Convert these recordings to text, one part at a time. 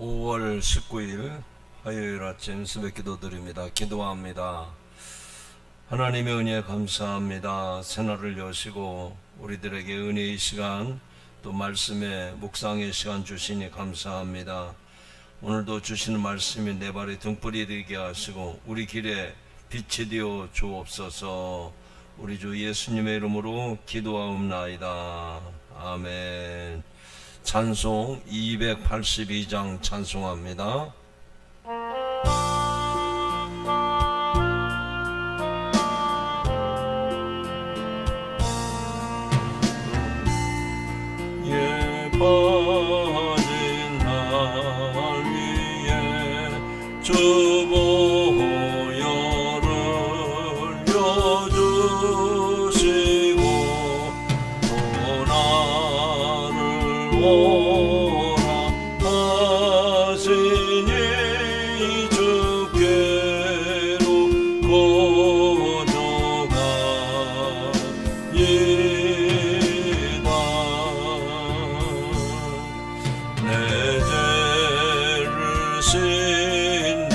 5월 19일 화요일 아침 새벽 기도 드립니다. 기도합니다. 하나님의 은혜에 감사합니다. 새날을 여시고 우리들에게 은혜의 시간, 또 말씀의 묵상의 시간 주시니 감사합니다. 오늘도 주시는 말씀이 내 발의 등불이 되게 하시고 우리 길에 빛이 되어 주옵소서. 우리 주 예수님의 이름으로 기도하옵나이다. 아멘. 찬송 282장 찬송합니다. 예뻐진 날 위에 주 보혈을 여주시고 또 나를 오라 하시니 주께로 거저가이다. 내 죄를 씻는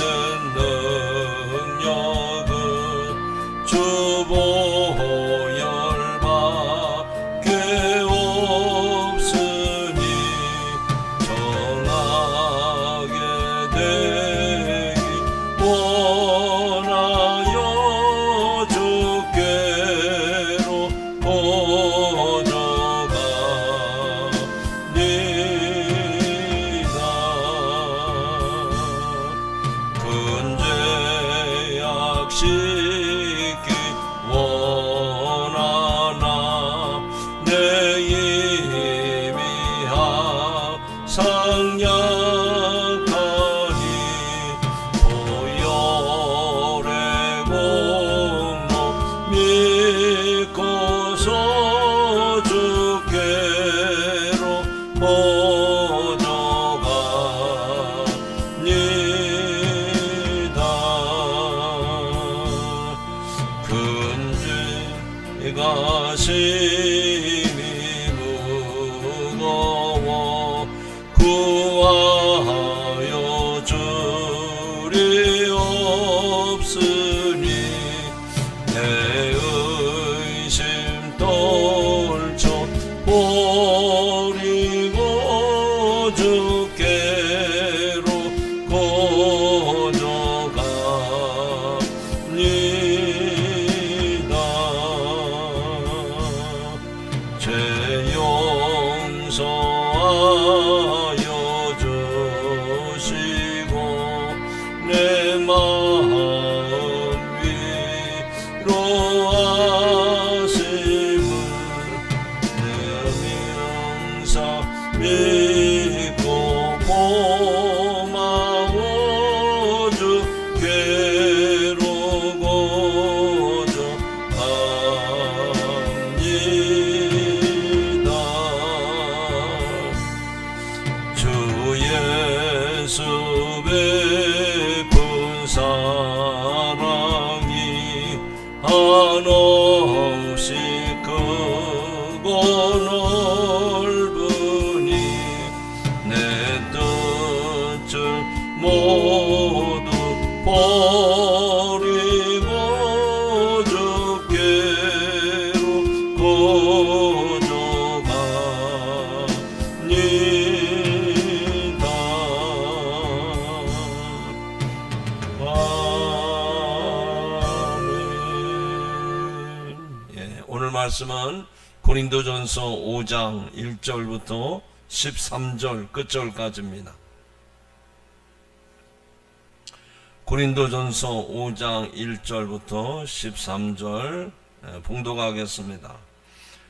능력은 주 보혈밖에 없으니 정하게 되기 원하여 주께로 거저가니다. 근죄악시키 원하나 내 힘이 항상 약하니 보혈의 공로 믿고서 주께로 거저가니다. 근죄가 심히 무거워 구하여 줄이 없으니 내 의심 떨쳐 버리고 주께로 거저가니다. 죄 용서하여 주시고 내 마음 위로하심을 내 명사 믿고 고마워 주께로 거저갑니다. 주 예수 베푼 사랑이 한없이 크고 넓으니 내 뜻을 모두 버리고 주께로 거저가니다. 아멘. 오늘 말씀은 고린도전서 5장 1절부터 13절 끝절까지입니다. 고린도전서 5장 1절부터 13절 봉독하겠습니다.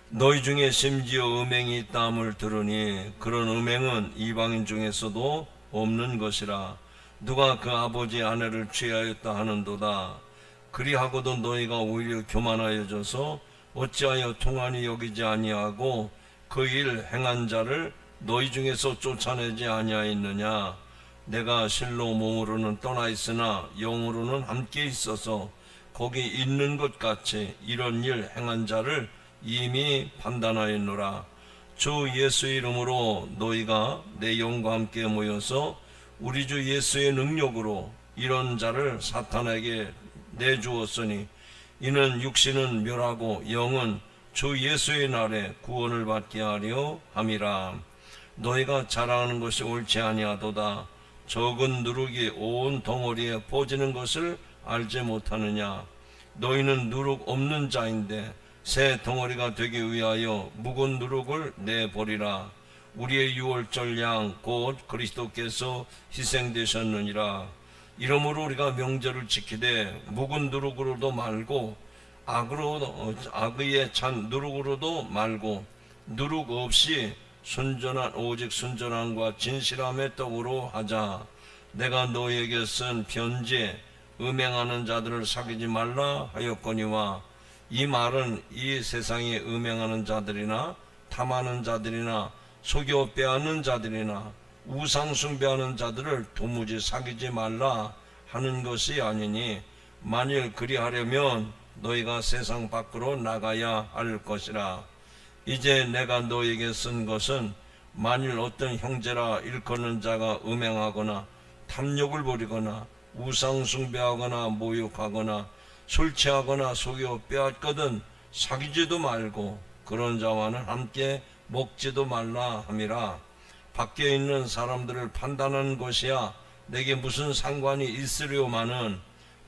너희 중에 심지어 음행이 있다함을 들으니 그런 음행은 이방인 중에서도 없는 것이라. 누가 그 아버지 아내를 취하였다 하는도다. 그리하고도 너희가 오히려 교만하여져서 어찌하여 통한이 여기지 아니하고 그 일 행한 자를 너희 중에서 쫓아내지 아니하였느냐. 내가 실로 몸으로는 떠나 있으나 영으로는 함께 있어서 거기 있는 것 같이 이런 일 행한 자를 이미 판단하였노라. 주 예수 이름으로 너희가 내 영과 함께 모여서 우리 주 예수의 능력으로 이런 자를 사탄에게 내주었으니 이는 육신은 멸하고 영은 주 예수의 날에 구원을 받게 하려 함이라. 너희가 자랑하는 것이 옳지 아니하도다. 적은 누룩이 온 덩어리에 퍼지는 것을 알지 못하느냐. 너희는 누룩 없는 자인데 새 덩어리가 되기 위하여 묵은 누룩을 내버리라. 우리의 유월절 양 곧 그리스도께서 희생되셨느니라. 이러므로 우리가 명절을 지키되 묵은 누룩으로도 말고 악의에 찬 누룩으로도 말고 누룩 없이 오직 순전함과 진실함의 떡으로 하자. 내가 너에게 쓴 편지에 음행하는 자들을 사귀지 말라 하였거니와 이 말은 이 세상에 음행하는 자들이나 탐하는 자들이나 속여 빼앗는 자들이나 우상 숭배하는 자들을 도무지 사귀지 말라 하는 것이 아니니 만일 그리하려면 너희가 세상 밖으로 나가야 할 것이라. 이제 내가 너에게 쓴 것은 만일 어떤 형제라 일컫는 자가 음행하거나 탐욕을 부리거나 우상 숭배하거나 모욕하거나 술 취하거나 속여 빼앗거든 사귀지도 말고 그런 자와는 함께 먹지도 말라 함이라. 밖에 있는 사람들을 판단하는 것이야 내게 무슨 상관이 있으려마는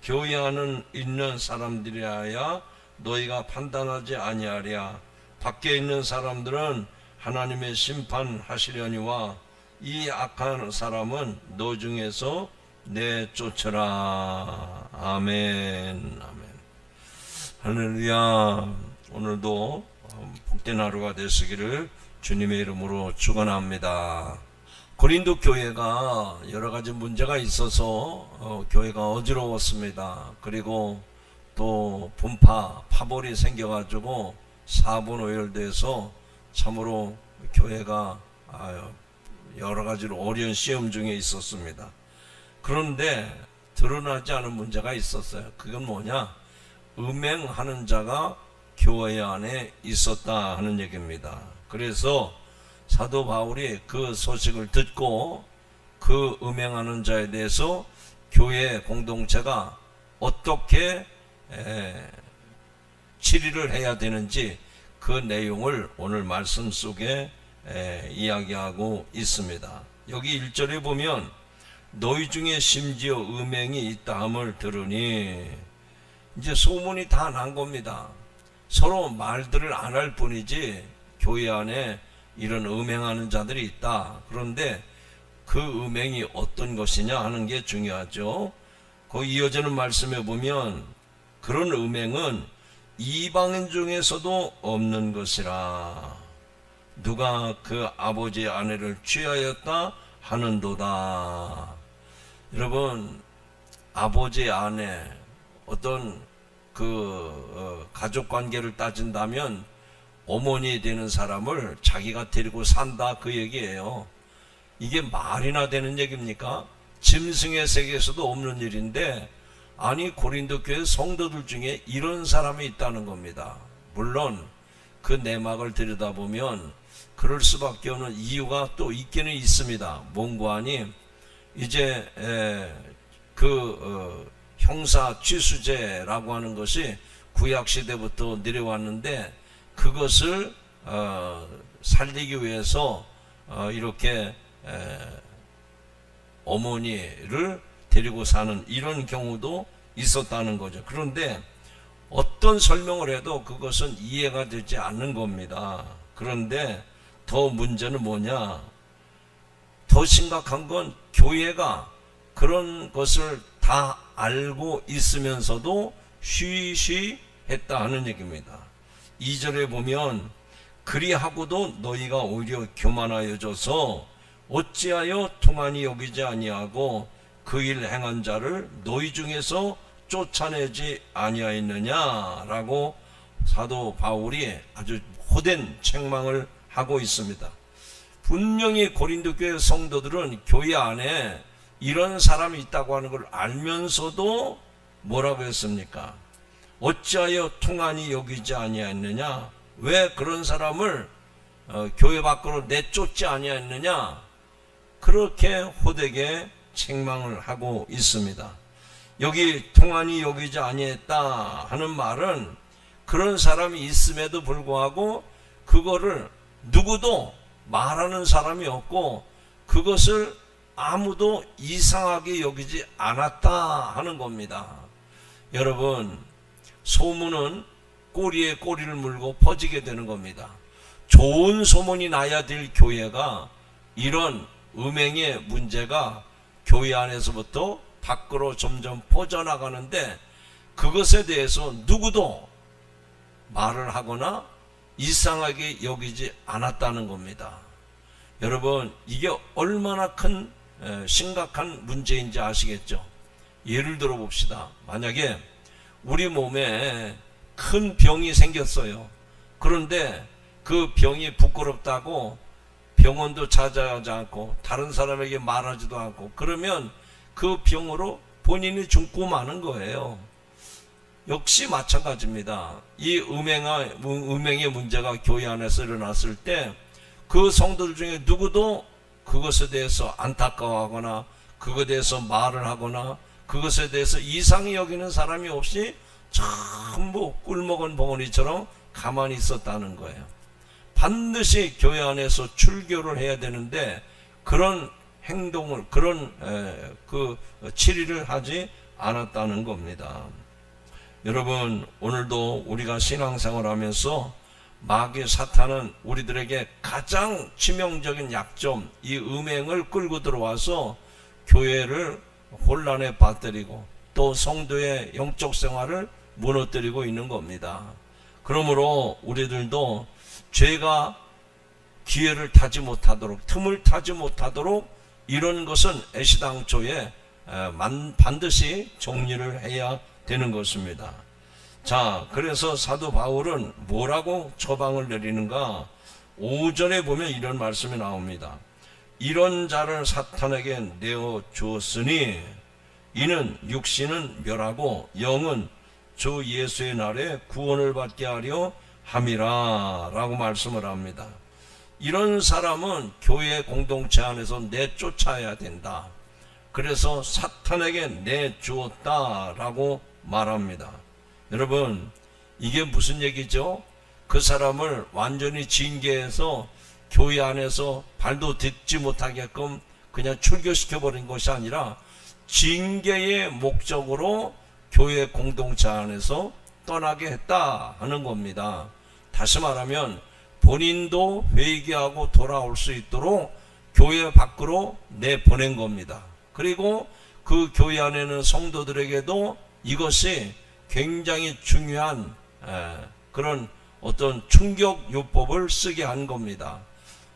교회 안에 있는 사람들이라야 너희가 판단하지 아니하랴. 밖에 있는 사람들은 하나님의 심판하시려니와 이 악한 사람은 너 중에서 내쫓으라. 아멘. 아멘. 할렐루야. 오늘도 복된 하루가 되시기를 주님의 이름으로 축원합니다. 고린도 교회가 여러 가지 문제가 있어서 교회가 어지러웠습니다. 그리고 또 파벌이 생겨가지고 사분오열돼서 참으로 교회가 여러 가지로 어려운 시험 중에 있었습니다. 그런데 드러나지 않은 문제가 있었어요. 그건 뭐냐? 음행하는 자가 교회 안에 있었다 하는 얘기입니다. 그래서 사도 바울이 그 소식을 듣고 그 음행하는 자에 대해서 교회 공동체가 어떻게 치리를 해야 되는지 그 내용을 오늘 말씀 속에 이야기하고 있습니다. 여기 1절에 보면 너희 중에 심지어 음행이 있다 함을 들으니, 이제 소문이 다 난 겁니다. 서로 말들을 안 할 뿐이지 교회 안에 이런 음행하는 자들이 있다. 그런데 그 음행이 어떤 것이냐 하는 게 중요하죠. 거기 이어지는 말씀에 보면 그런 음행은 이방인 중에서도 없는 것이라. 누가 그 아버지의 아내를 취하였다 하는도다. 여러분, 아버지의 아내, 어떤 가족 관계를 따진다면 어머니 되는 사람을 자기가 데리고 산다, 그 얘기예요. 이게 말이나 되는 얘기입니까? 짐승의 세계에서도 없는 일인데, 아니 고린도 교회 성도들 중에 이런 사람이 있다는 겁니다. 물론 그 내막을 들여다보면 그럴 수밖에 없는 이유가 또 있기는 있습니다. 뭔고 하니, 이제 형사 취수제라고 하는 것이 구약시대부터 내려왔는데, 그것을 살리기 위해서 이렇게 어머니를 데리고 사는 이런 경우도 있었다는 거죠. 그런데 어떤 설명을 해도 그것은 이해가 되지 않는 겁니다. 그런데 더 문제는 뭐냐? 더 심각한 건 교회가 그런 것을 다 알고 있으면서도 쉬쉬했다 하는 얘기입니다. 2절에 보면 그리하고도 너희가 오히려 교만하여져서 어찌하여 통한이 여기지 아니하고 그 일 행한 자를 너희 중에서 쫓아내지 아니하였느냐라고 사도 바울이 아주 호된 책망을 하고 있습니다. 분명히 고린도 교회 성도들은 교회 안에 이런 사람이 있다고 하는 걸 알면서도 뭐라고 했습니까? 어찌하여 통한이 여기지 아니하였느냐? 왜 그런 사람을 교회 밖으로 내쫓지 아니하였느냐? 그렇게 호되게 책망을 하고 있습니다. 여기 통한이 여기지 아니했다 하는 말은 그런 사람이 있음에도 불구하고 그거를 누구도 말하는 사람이 없고 그것을 아무도 이상하게 여기지 않았다 하는 겁니다. 여러분, 소문은 꼬리에 꼬리를 물고 퍼지게 되는 겁니다. 좋은 소문이 나야 될 교회가 이런 음행의 문제가 교회 안에서부터 밖으로 점점 퍼져나가는데 그것에 대해서 누구도 말을 하거나 이상하게 여기지 않았다는 겁니다. 여러분, 이게 얼마나 큰 심각한 문제인지 아시겠죠? 예를 들어 봅시다. 만약에 우리 몸에 큰 병이 생겼어요. 그런데 그 병이 부끄럽다고 병원도 찾아가지 않고 다른 사람에게 말하지도 않고 그러면 그 병으로 본인이 죽고 마는 거예요. 역시 마찬가지입니다. 이 음행의 문제가 교회 안에서 일어났을 때 그 성도들 중에 누구도 그것에 대해서 안타까워하거나 그것에 대해서 말을 하거나 그것에 대해서 이상히 여기는 사람이 없이 전부 꿀먹은 봉오리처럼 가만히 있었다는 거예요. 반드시 교회 안에서 출교를 해야 되는데 그런 행동을 그런 치리를 하지 않았다는 겁니다. 여러분, 오늘도 우리가 신앙생활하면서 마귀 사탄은 우리들에게 가장 치명적인 약점, 이 음행을 끌고 들어와서 교회를 혼란에 빠뜨리고 또 성도의 영적 생활을 무너뜨리고 있는 겁니다. 그러므로 우리들도 죄가 기회를 타지 못하도록, 틈을 타지 못하도록 이런 것은 애시당초에 반드시 정리를 해야 되는 것입니다. 자, 그래서 사도 바울은 뭐라고 처방을 내리는가? 5절에 보면 이런 말씀이 나옵니다. 이런 자를 사탄에게 내어 주었으니 이는 육신은 멸하고 영은 주 예수의 날에 구원을 받게 하려 함이라 라고 말씀을 합니다. 이런 사람은 교회 공동체 안에서 내쫓아야 된다. 그래서 사탄에게 내주었다 라고 말합니다. 여러분, 이게 무슨 얘기죠? 그 사람을 완전히 징계해서 교회 안에서 발도 딛지 못하게끔 그냥 출교시켜버린 것이 아니라 징계의 목적으로 교회 공동체 안에서 떠나게 했다 하는 겁니다. 다시 말하면 본인도 회개하고 돌아올 수 있도록 교회 밖으로 내보낸 겁니다. 그리고 그 교회 안에는 성도들에게도 이것이 굉장히 중요한 그런 어떤 충격요법을 쓰게 한 겁니다.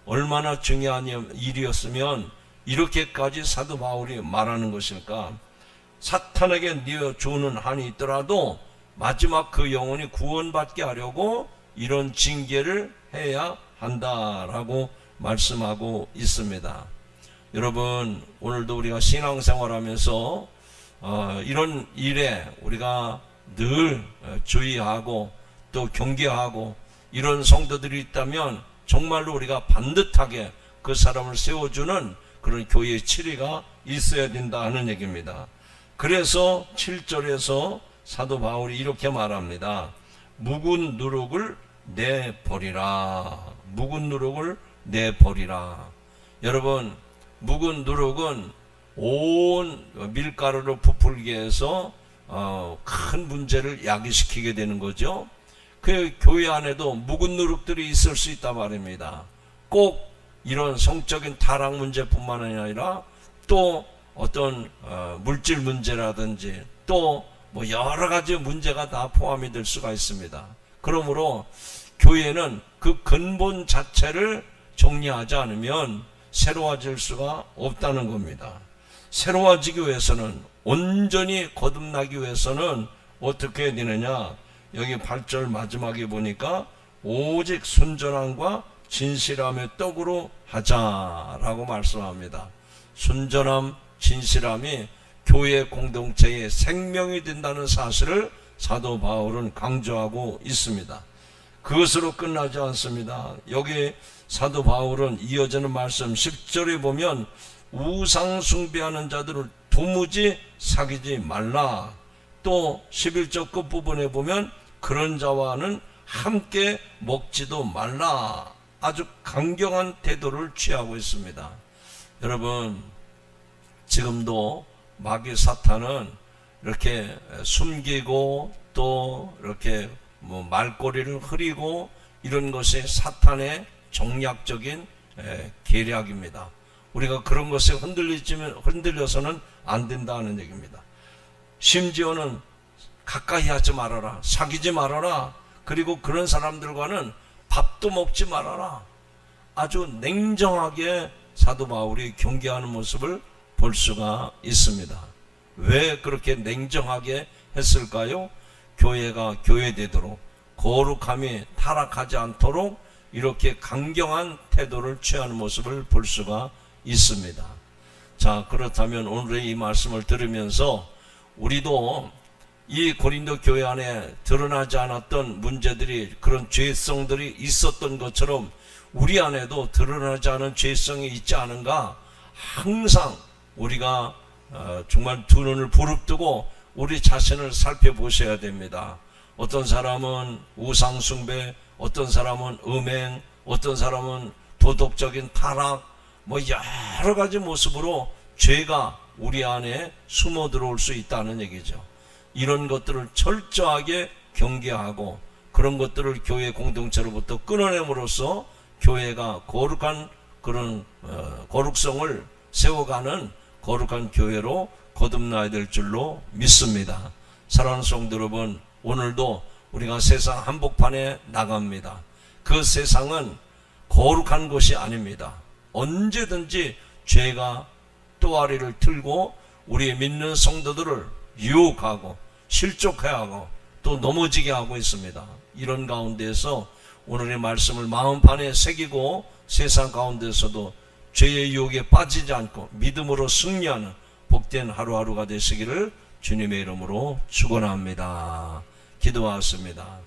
얼마나 중요한 일이었으면 이렇게까지 사도 바울이 말하는 것일까? 사탄에게 내어주는 한이 있더라도 마지막 그 영혼이 구원받게 하려고 이런 징계를 해야 한다라고 말씀하고 있습니다. 여러분, 오늘도 우리가 신앙생활하면서 이런 일에 우리가 늘 주의하고 또 경계하고 이런 성도들이 있다면 정말로 우리가 반듯하게 그 사람을 세워주는 그런 교회의 치리가 있어야 된다 하는 얘기입니다. 그래서 7절에서 사도 바울이 이렇게 말합니다. 묵은 누룩을 내버리라. 묵은 누룩을 내버리라. 여러분, 묵은 누룩은 온 밀가루를 부풀게 해서 큰 문제를 야기시키게 되는 거죠. 그 교회 안에도 묵은 누룩들이 있을 수 있단 말입니다. 꼭 이런 성적인 타락 문제뿐만 아니라 또 어떤 물질 문제라든지 또 뭐 여러 가지 문제가 다 포함이 될 수가 있습니다. 그러므로 교회는 그 근본 자체를 정리하지 않으면 새로워질 수가 없다는 겁니다. 새로워지기 위해서는, 온전히 거듭나기 위해서는 어떻게 해야 되느냐? 여기 8절 마지막에 보니까 오직 순전함과 진실함의 떡으로 하자라고 말씀합니다. 순전함, 진실함이 교회 공동체의 생명이 된다는 사실을 사도 바울은 강조하고 있습니다. 그것으로 끝나지 않습니다. 여기 사도 바울은 이어지는 말씀 10절에 보면 우상 숭배하는 자들을 도무지 사귀지 말라. 또 11절 끝부분에 보면 그런 자와는 함께 먹지도 말라. 아주 강경한 태도를 취하고 있습니다. 여러분, 지금도 마귀 사탄은 이렇게 숨기고 또 이렇게 말꼬리를 흐리고 이런 것이 사탄의 정략적인 계략입니다. 우리가 그런 것에 흔들려서는 안 된다는 얘기입니다. 심지어는 가까이 하지 말아라, 사귀지 말아라, 그리고 그런 사람들과는 밥도 먹지 말아라. 아주 냉정하게 사도 바울이 경계하는 모습을 볼 수가 있습니다. 왜 그렇게 냉정하게 했을까요? 교회가 교회되도록, 거룩함이 타락하지 않도록 이렇게 강경한 태도를 취하는 모습을 볼 수가 있습니다. 자, 그렇다면 오늘의 이 말씀을 들으면서 우리도 이 고린도 교회 안에 드러나지 않았던 문제들이, 그런 죄성들이 있었던 것처럼 우리 안에도 드러나지 않은 죄성이 있지 않은가, 항상 우리가 정말 두 눈을 부릅뜨고 우리 자신을 살펴보셔야 됩니다. 어떤 사람은 우상숭배, 어떤 사람은 음행, 어떤 사람은 도덕적인 타락, 여러 가지 모습으로 죄가 우리 안에 숨어 들어올 수 있다는 얘기죠. 이런 것들을 철저하게 경계하고 그런 것들을 교회 공동체로부터 끊어냄으로써 교회가 거룩한 그런 거룩성을 세워가는 거룩한 교회로 거듭나야 될 줄로 믿습니다. 사랑하는 성도 여러분, 오늘도 우리가 세상 한복판에 나갑니다. 그 세상은 거룩한 것이 아닙니다. 언제든지 죄가 또아리를 틀고 우리 믿는 성도들을 유혹하고 실족해야 하고 또 넘어지게 하고 있습니다. 이런 가운데서 오늘의 말씀을 마음판에 새기고 세상 가운데서도 죄의 유혹에 빠지지 않고 믿음으로 승리하는 복된 하루하루가 되시기를 주님의 이름으로 축원합니다. 기도하십니다.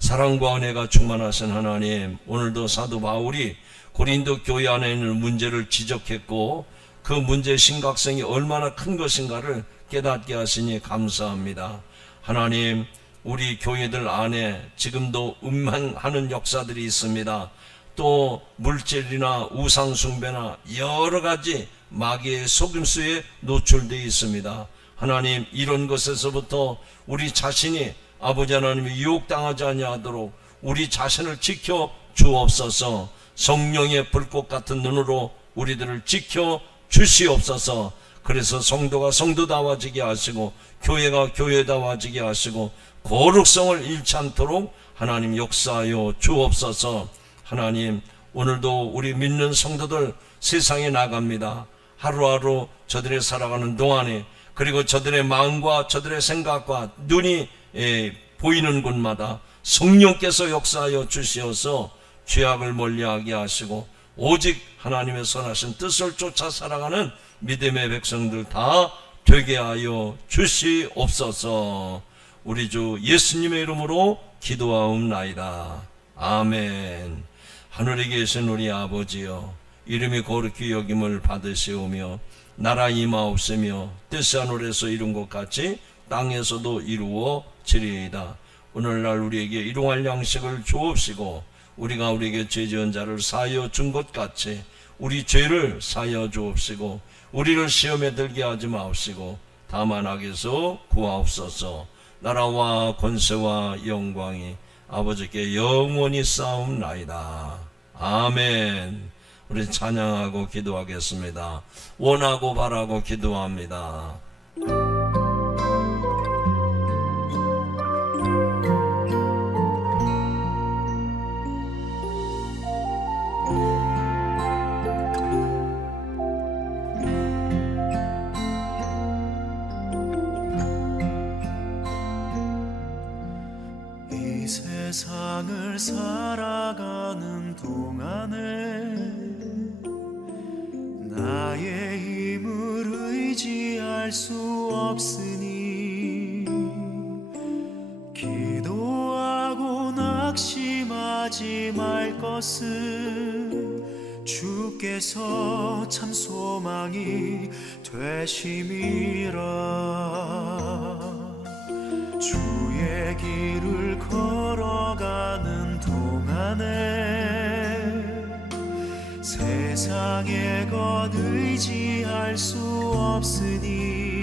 사랑과 은혜가 충만하신 하나님, 오늘도 사도 바울이 고린도 교회 안에 있는 문제를 지적했고 그 문제의 심각성이 얼마나 큰 것인가를 깨닫게 하시니 감사합니다. 하나님, 우리 교회들 안에 지금도 음행하는 역사들이 있습니다. 또 물질이나 우상숭배나 여러 가지 마귀의 속임수에 노출되어 있습니다. 하나님, 이런 것에서부터 우리 자신이 아버지 하나님이 유혹당하지 아니하도록 우리 자신을 지켜 주옵소서. 성령의 불꽃 같은 눈으로 우리들을 지켜 주시옵소서. 그래서 성도가 성도다워지게 하시고 교회가 교회다워지게 하시고 거룩성을 잃지 않도록 하나님 역사하여 주옵소서. 하나님, 오늘도 우리 믿는 성도들 세상에 나갑니다. 하루하루 저들의 살아가는 동안에, 그리고 저들의 마음과 저들의 생각과 눈이 보이는 곳마다 성령께서 역사하여 주시어서 죄악을 멀리하게 하시고 오직 하나님의 선하신 뜻을 쫓아 살아가는 믿음의 백성들 다 되게 하여 주시옵소서. 우리 주 예수님의 이름으로 기도하옵나이다. 아멘. 하늘에 계신 우리 아버지여, 이름이 거룩히 여김을 받으시오며 나라 임하옵시며 뜻이 하늘에서 이룬 것 같이 땅에서도 이루어지리이다. 오늘날 우리에게 일용할 양식을 주옵시고 우리가 우리에게 죄 지은 자를 사하여 준 것 같이 우리 죄를 사하여 주옵시고 우리를 시험에 들게 하지 마옵시고 다만 악에서 구하옵소서. 나라와 권세와 영광이 아버지께 영원히 쌓옵나이다. 아멘. 우리 찬양하고 기도하겠습니다. 원하고 바라고 기도합니다. 세상을 살아가는 동안에 나의 힘을 의지할 수 없으니 기도하고 낙심하지 말 것은 주께서 참 소망이 되심이라. 주의 길을 걸어가는 동안에 세상의 것 의지할 수 없으니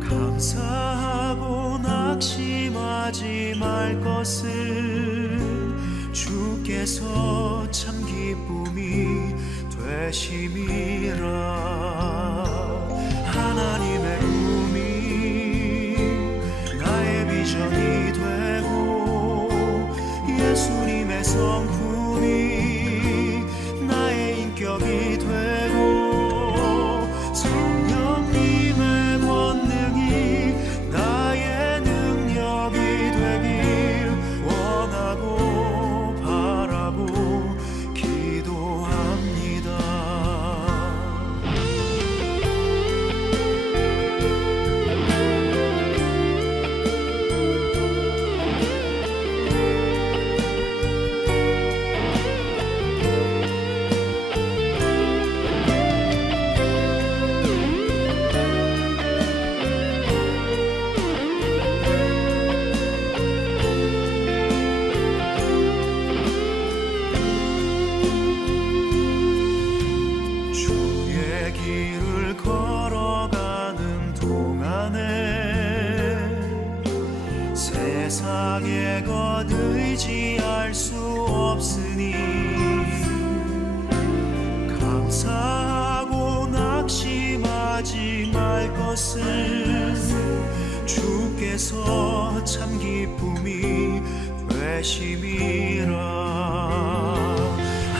감사하고 낙심하지 말 것은 주께서 참 기쁨이 되심이라. 하나님의 꿈이 나의 비전이 되고 예수님의 성품이 나의 인격이 되고 성령님의 권능이 나의 능력이 되길 원하고 바라고 기도합니다. 주의 길을 걸어가는 동안에 세상의 것 의지할 수 없으니 감사하고 낙심하지 말 것은 주께서 참 기쁨이 되심이라.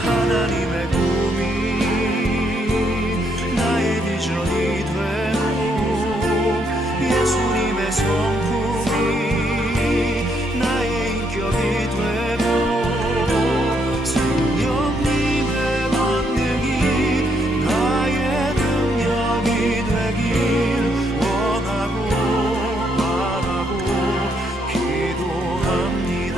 하나님의 꿈이 나의 비전이 되고 예수님의 성품이 나의 인격이 되고 성령님의 권능이 나의 능력이 되길 원하고 바라고 기도합니다.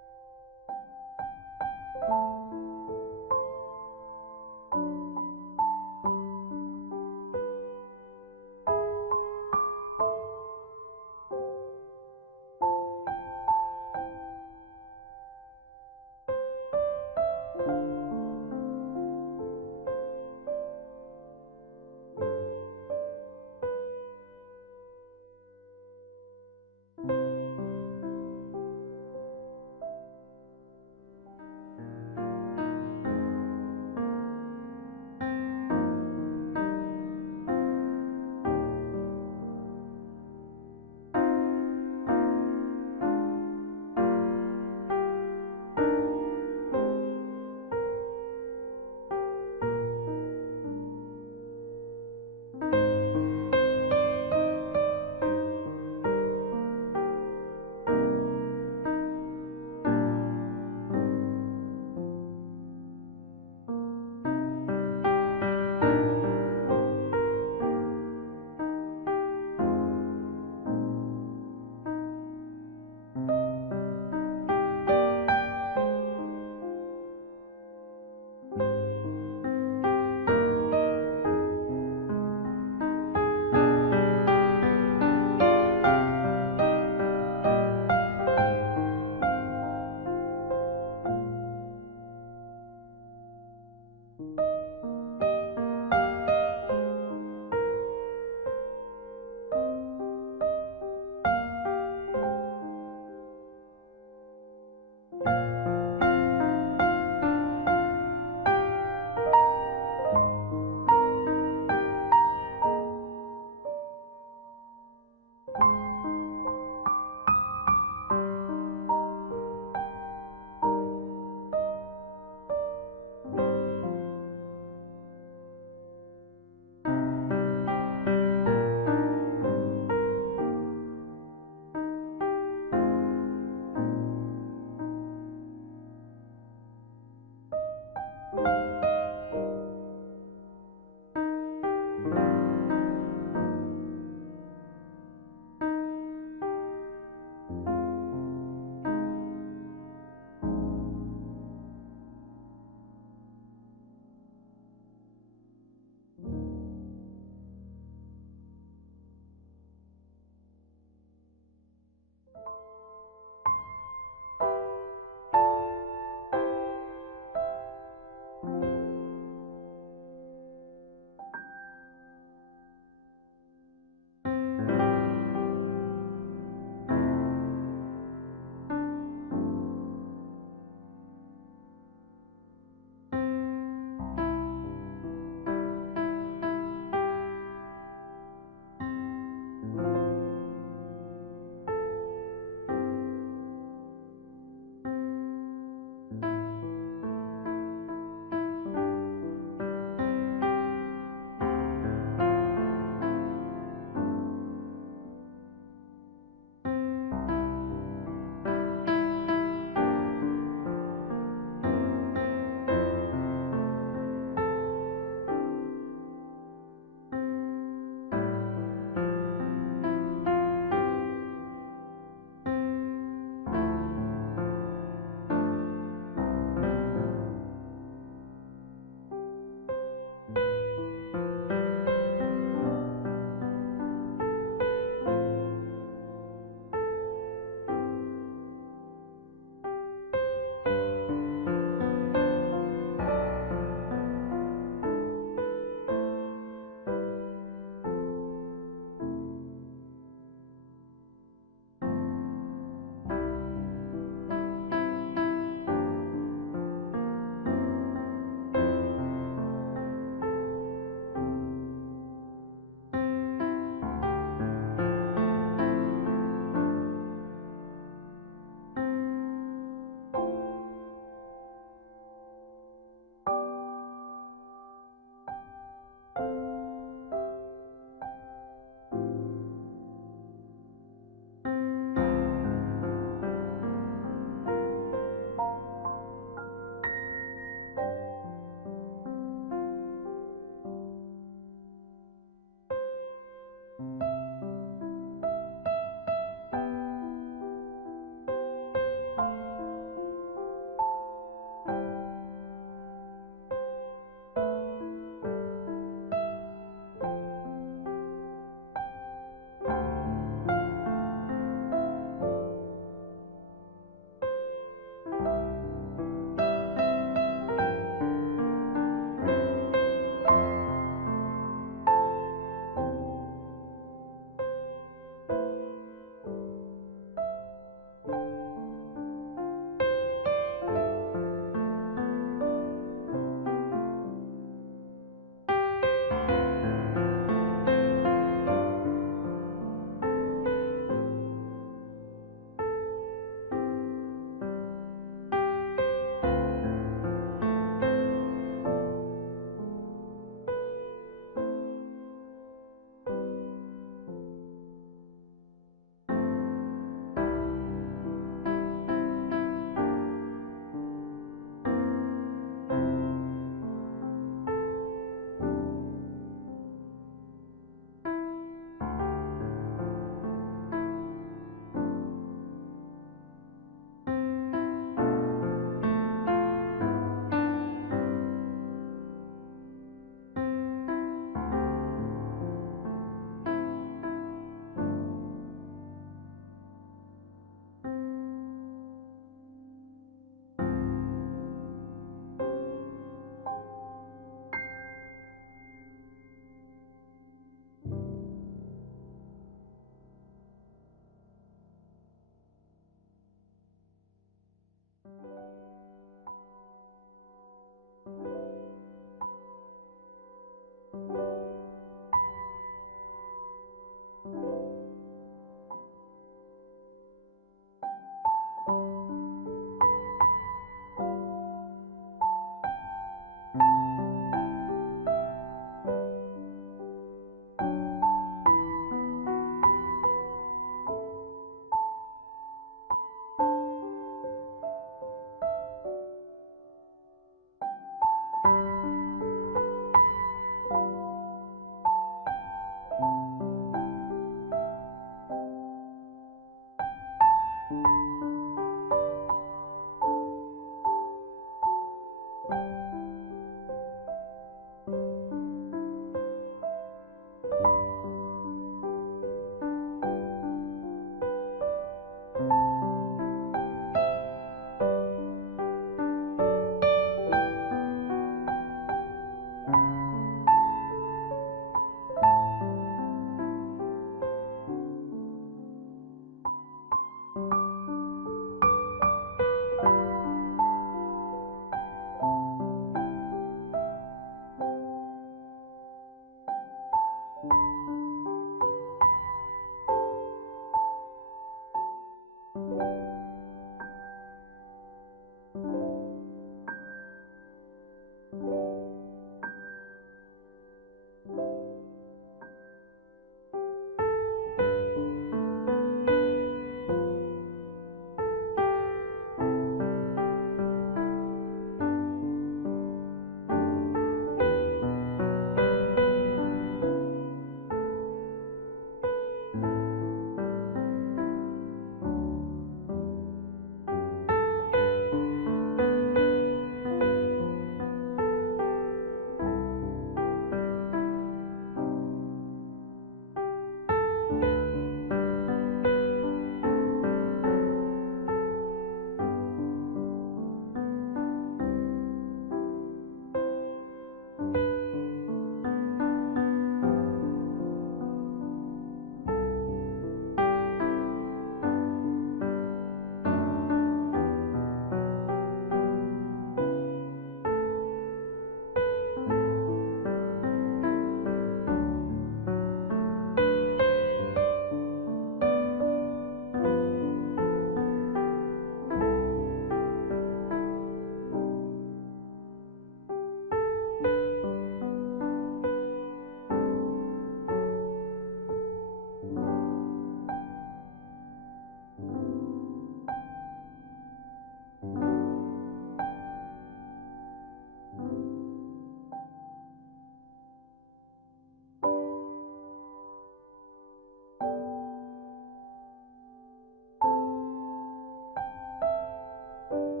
주